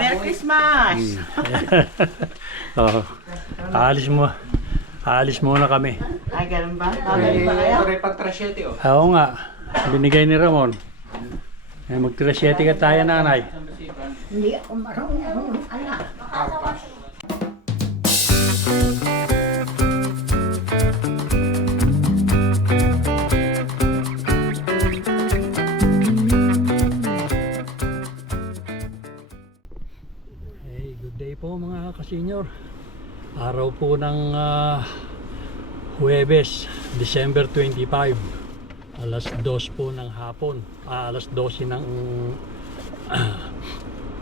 Merry Christmas! Oo. Aalis muna kami. Ay, ganun ba? Babalik ba kayo? Ito rin pag-trasyete, oh. Oo nga. Binigay ni Ramon. Mag-trasyete ka tayo, nanay. Hindi ako marunong, anak. Hey, good day po mga kasenyor. Araw po ng Huwebes, December 25. Alas 2 po ng hapon. Alas 12 ng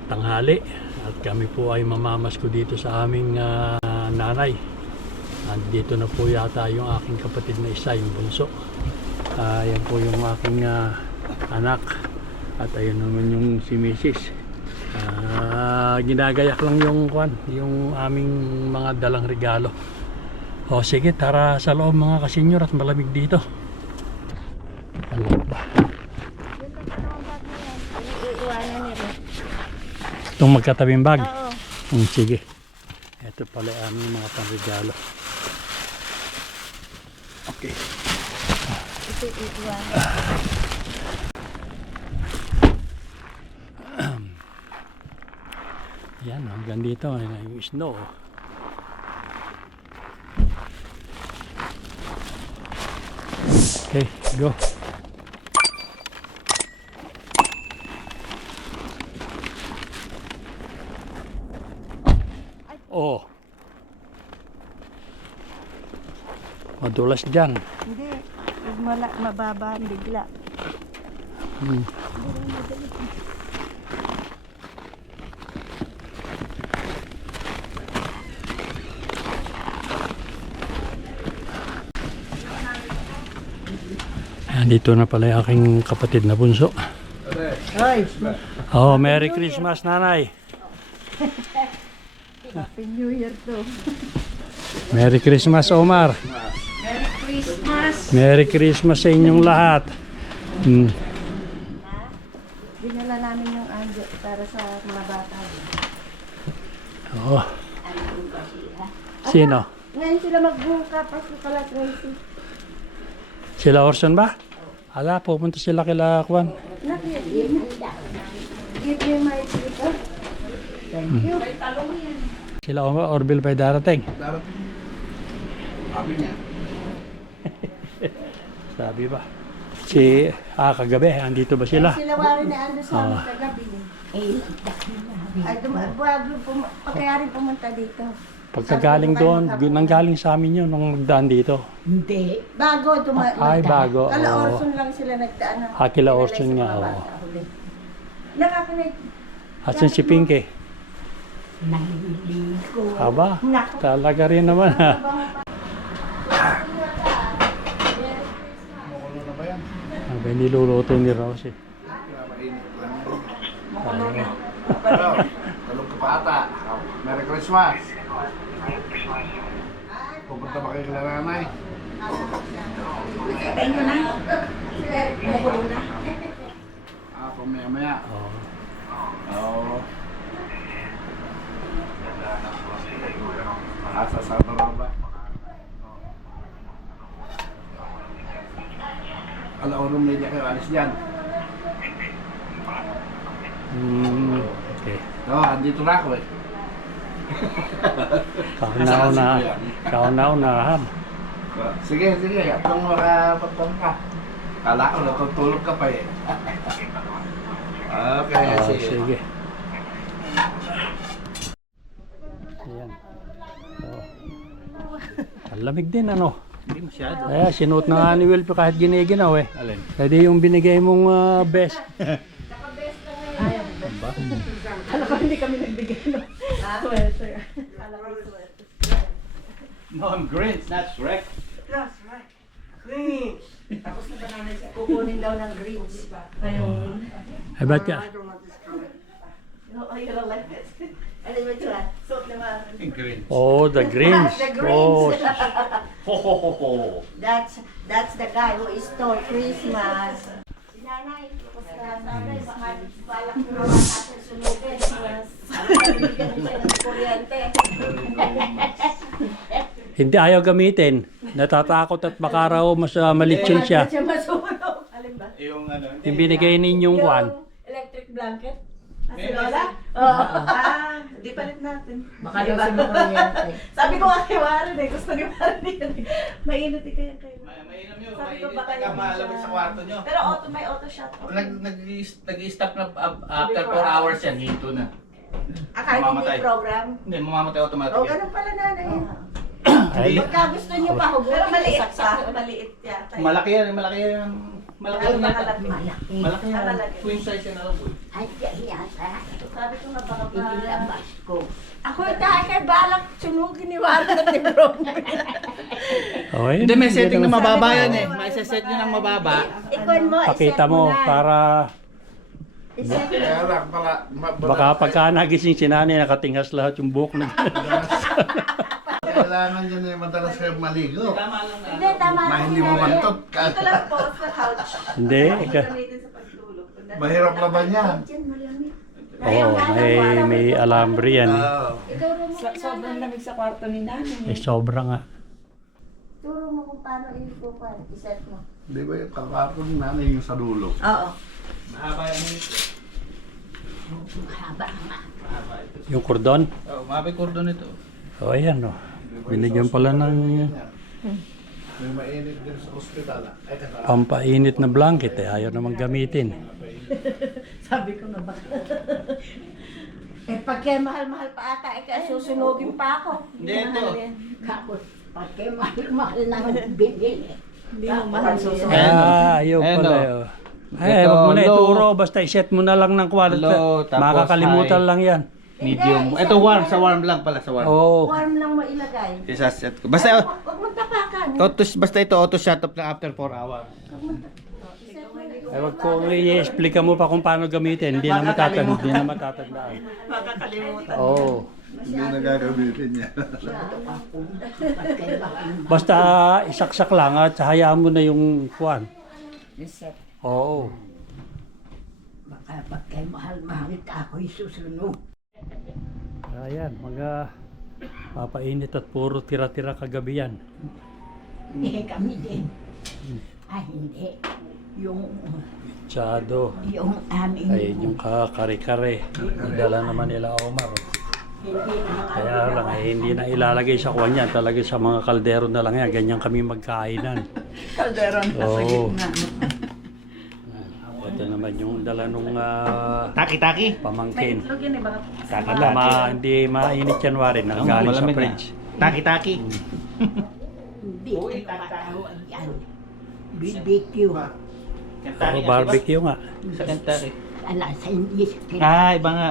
tanghali. At kami po ay mamamasko dito sa aming nanay. Dito na po yata yung aking kapatid na isa, yung bunso. Yan po yung aking anak. At ayun naman yung si Mrs. Ginagayak lang yung aming mga dalang regalo. O sige, tara sa loob mga kasenyor at malamig dito. Ano ba? Itong magkatabing bag? Oo. Sige. Ito pala aming mga panregalo. Okay. Ito iwan. Yan, hanggang dito yung snow. Okay, go. Oh. Madulas dyan. Hindi. Mababa bigla. Dito na pala yung aking kapatid na bunso. Hoy! Oh, Merry Christmas, nanay. Happy New Year to. Merry Christmas, Omar. Merry Christmas! Merry Christmas sa inyong lahat. Dinala namin yung anjo para sa mga bata. Oh. Sino? Ngayon sila magbuka pa sa Calatrese. Sila Orson ba? Ala, pupunta sila kila Kwan. Give me my tito. Thank you. Sila Orville pa darating. Sabi niya. Sabi ba? Kagabi, andito ba sila? Sila wari na ando sa amin kagabi. Ay, pagkayarin pumunta dito. Pagkagaling doon, nanggaling sa amin yun nung nagdaan dito. Hindi. Bago Ay, bago. Kala Oo. Orson lang sila nagdaan. Kila Orson nga, oo. Nakakunay. Asan si Pinky? Naliligo. Aba, talaga rin naman ha. Makulo na ba yan? Ang niluluto ni Rosie. Mainit lang. Talong ka pa ata. Merry Christmas. Pupunta ba kayo kila nanay? Tayo na. Makulo na. Pamaya-maya. Oo. Asa sa ba? Alaunong na niya kayo alis dyan. Okay. Andito na ako eh. Kauna-unahan. Sige. Atong makapagpang ka. Kala ko natutulog ka pa eh. Okay, Sige. Ayan. Ang lamig din ano? Hindi masyado. Kaya sinuot na nga ni Wilp kahit giniginaw eh. Alin? Pwede yung binigay mong best. Alam ko hindi kami nagbigay no. Sweater. Alam ko sweater. No, I'm Grinch, not Shrek. That's right. Greens. Tapos na ba namin siya? Kukunin daw ng greens. Ayun. Ay, ba't ka? I don't want this color. No, you don't like this. Anyway, try. Suot naman. Grinch. Oh, the Grinch. The Oh, Grinch. Ho ho ho ho. That's the guy who stole Christmas. Si Nanay, tapos nanay, baka balak na naman natin sunugin. Kuryente. Hindi ayaw gamitin. Natatakot at baka raw mas malitsyon siya. Siya masunog. Alin ba? Yung ano, Yung binigay ninyong kwan. Electric blanket. Si Lola? Oo. Di palit natin. Baka daw sa mga kuryente. Sabi ko nga kay Warren eh, gusto ni Warren yun. Mainit eh kaya kayo. mainam yun, Sabi ko mainit baka ka hindi malamig siya- sa kwarto nyo. Pero may auto shut off. Nag-stop na after 4 hours yan, hinto na. Kahit hindi Mamamatay. program. Hindi, mamamatay automatic O, yan. ganun pala nanay. Ay, Pagka gusto niyo mahugot. Pero maliit pa. Maliit yata. Malaki yan, malaki yan. Malaki Ay, yan. makalaki. Malaki yan. Malaki. Queen size yan alam ko. Ay, yata. Sabi ko nga baka pa. Inilabas ko. Ako dahil kay balak sunugin ni Warren at ni Bro. oh, yun. Hindi, may setting na mababa Sabi yan ko, eh. May set nyo ng mababa. Ikon mo, Pakita mo para Iset mo. Kaya lang pala, baka pagka nagising si nanay nakatinghas lahat yung buhok na. Kailangan yun eh, madalas kayo maligo. Tama lang na. Hindi, tama Na lang hindi mo sinabi. mantot. Ito lang po sa couch. Hindi, Gamitin sa pagtulog. Mahirap laban yan. Diyan, malamig. Oo, may alambre yan. Oo. Ituro mo kay Sobrang nanay. lamig sa kwarto ni nanay. Eh, sobra nga. Turo mo kung paano ikukuha. Iset mo. Di ba yung kakapon nanay yung sa dulo? Oo. Mahaba yan ito. Haba nga. Mahaba ito. Yung kordon. Oh, mahaba yung cordon ito. Oh, ayan oh. Binigyan pala ng May mainit din sa ospital. Ay, pampainit na blanket eh. Ayaw naman gamitin. Sabi ko nga baka. Eh, pag kaya mahal-mahal pa ata, eh, kaya susunugin pa ako. Hindi, ito. Kapos, pag kaya mahal-mahal na binili. Hindi mo mahal susunod. Ayaw Ayan, pala. oh. Oh. Ay, Ito, wag mo na low. ituro. Basta iset mo na lang ng quality. Low, tapos Makakalimutan high. lang yan. Medium. Hindi, Ito warm, sa warm lang pala, sa warm. Oo. Warm lang mo ilagay. Isa-set ko. Basta, Huwag mo tapakan. basta ito, auto shut off na after 4 hours. Ay, wag ko i-explica mo pa kung paano gamitin. Hindi na matatandaan. Makakalimutan. Oo. Hindi na gagamitin niya. Basta isaksak lang at hayaan mo na yung kwan. Reset. Oo. Baka pag kaya mahal-mahal ka, ako'y susunod. Ayan, mga papainit at puro tira-tira kagabi yan. Hindi kami din. Ay, hindi. Yung Tsado. aming Ay, yung kare-kare. Dala naman nila Omar. hindi naman Kaya lang, hindi na ilalagay sa kwan yan. Talaga sa mga kaldero na lang yan. Ganyan kami magkainan. Kalderon na sa Oo. gitna. Ito naman yung dala nung Taki-taki. May pamangkin. itlog yun eh, baka Hindi mainit yan warin. Nanggaling sa fridge. Taki-taki. hindi matawag yan. BBQ. Oo, barbecue nga. Sa Kentucky. Ala, sa hindi Ah, iba nga.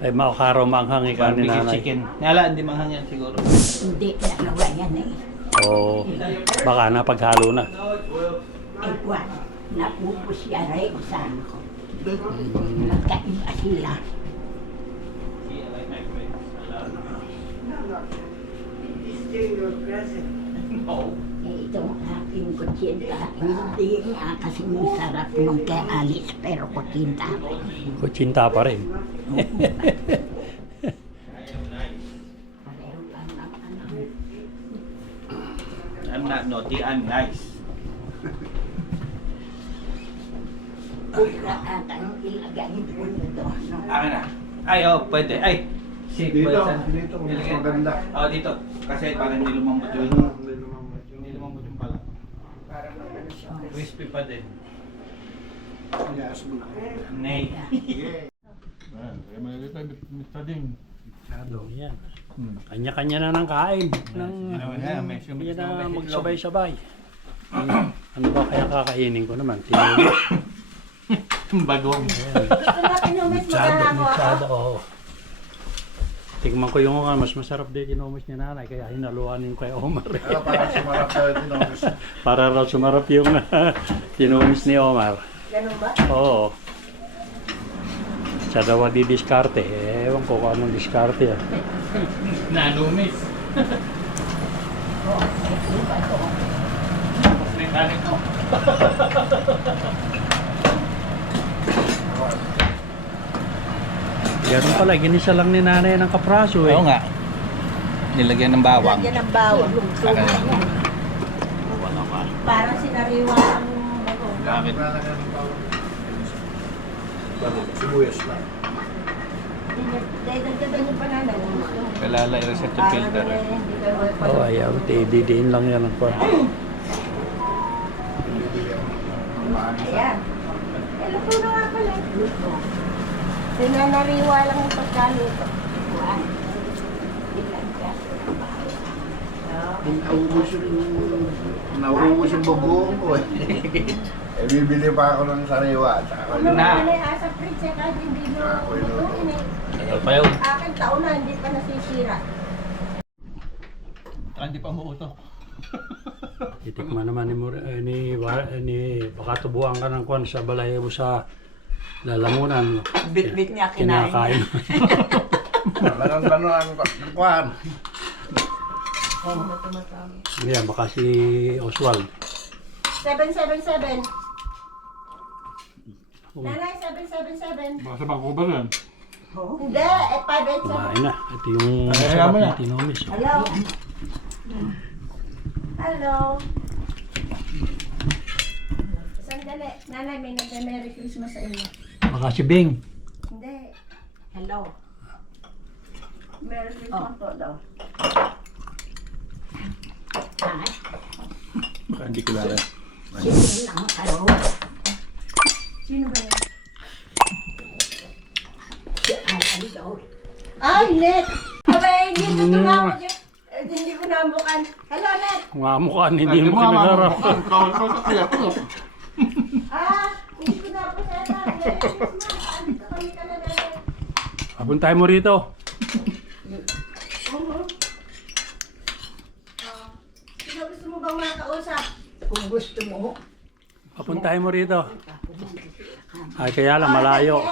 Ay, makakaraw manghang ikaw ni Barbecue nanay. chicken. Wala, hindi mahang yan siguro. Hindi, dalawa yan eh. Oo. Baka napaghalo na. Eh, kwan, napupos yan rin sa magkaiba sila. Eh, itong aking kutsinta, hindi nga kasi masarap nung kay Alice, pero kutsinta rin. Kutsinta pa rin. Pareho lang ng ano. I'm not naughty, I'm nice. Ultra atang ilagay mo nito. No? Akin na. Ay, oh, pwede. Ay, si Dito, Wilson. dito, mas maganda. Oh, dito. Kasi parang hindi lumambot yun. Hindi lumambot yung pala. Crispy pa din. Nay. Yan. Kanya-kanya na ng kain. Hindi na magsabay-sabay. Ano ba kaya kakainin ko naman? Bagong. Gusto natin yung mas magkahako ako. Masyado, oo. Tingnan ko yung mas masarap din tinomis ni nanay, kaya hinaluanin ko kay Omar. Pero parang sumarap tayo din ako. Para raw sumarap yung tinomis ni Omar. Ganun ba? Oo. Siya daw didiskarte. Ewan ko kung anong diskarte yan. Nanumis. Iba to. May kanin ko. Ganun pala, ginisa lang ni nanay ng kapraso eh. Oo nga. Nilagyan ng bawang. Lagyan ng bawang. Parang sinariwa ang bago. Bakit? Lalagyan ng bawang. Sibuyas lang. Dagdagan yung pananaw. Kalala i-reset yung filter. Oo, ayaw. Didiin lang yan ang kwan. Ayan. Luto na nga pala. Sinanariwa lang yung pagkaluto. Nauubos yung bagoong ko eh. Eh, bibili pa ako ng sariwa. Tsaka Ano Na. na asa fridge kahit hindi mo lutuin eh. Tagal pa yun. Akin taon na, hindi pa nasisira. Hindi pa umuutok. Titikman naman ni baka tubuhan ka ng kwan sa balay mo sa lalamunan. Bit-bit niya Kinakain. Lanon-lanon ang kwan. Yan, baka si Oswald. 777. Nanay, 777. Baka sa bangko ba rin? Hindi, 587. Kumain na. Ito yung sarap na tinomis. Hello? Hello? Sandali. Nanay, may nagme-Merry Christmas sa inyo. Baka si Bing. Hindi. Hello? Merry Christmas po daw. Baka hindi kilala. Sige lang kayo. Sino ba yan? Si Alan daw. Ay, Net! Abay, hindi ko tumawag yun. Hindi ko nabukan. Hello, Net! Nga mukha, hindi mo kinarap. Hindi ko napaseta. Merry Christmas. Andito kami ka na natin. Papuntay mo rito. Sino gusto mo bang makausap? Kung gusto mo, Papuntay mo rito. Ay, kaya lang, malayo.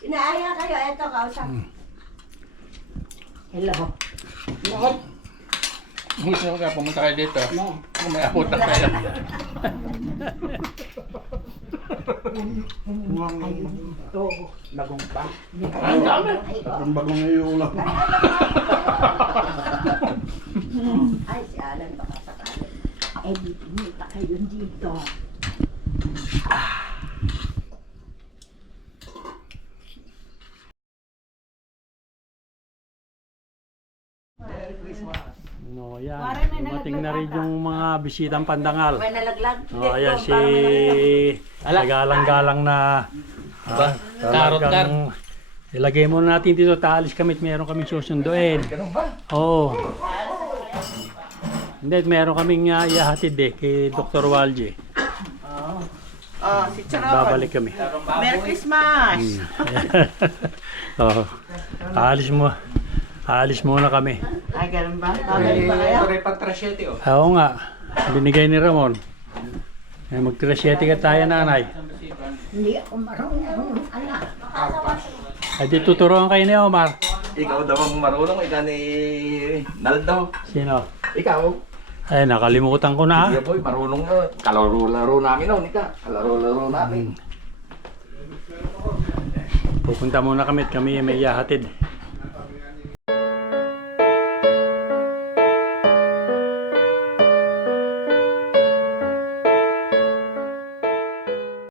Inaaya kayo. Eto, kausap. hello. Net, Gusto mo ka pumunta kayo dito. net. Kung may aputak kayo. Ito, bagong pa. Ang dami. Ang bagong iulam. Ay, si Alan baka sakali. Eh, di pumunta kayo dito. No, yan. Dumating na rin yung mga bisitang pandangal. May nalaglag. Oh, ayan si galang-galang na Karot kar. talagang ilagay muna natin dito, taalis kami at meron kaming susunduin. Ganun ba? Oo. Hindi, meron kaming ihahatid kay Dr. Walje. Si Charon. Babalik kami. Merry Christmas! Oo. Aalis muna kami. Ay, ganun ba? Babalik ba kayo? Ito rin pang trasyete oh. Oo nga, binigay ni Ramon. Mag-3-7 ka tayo, nanay. Hindi ako marunong, anak. Ay, di tuturuan kayo ni Omar. Ikaw daw ang marunong. Ikaw ni Naldo. Sino? Ikaw. Ay, nakalimutan ko na. Iya boy, marunong na. Kalaro-laro namin noon. Ika. Kalaro-laro namin. Pupunta muna kami at kami may ihahatid.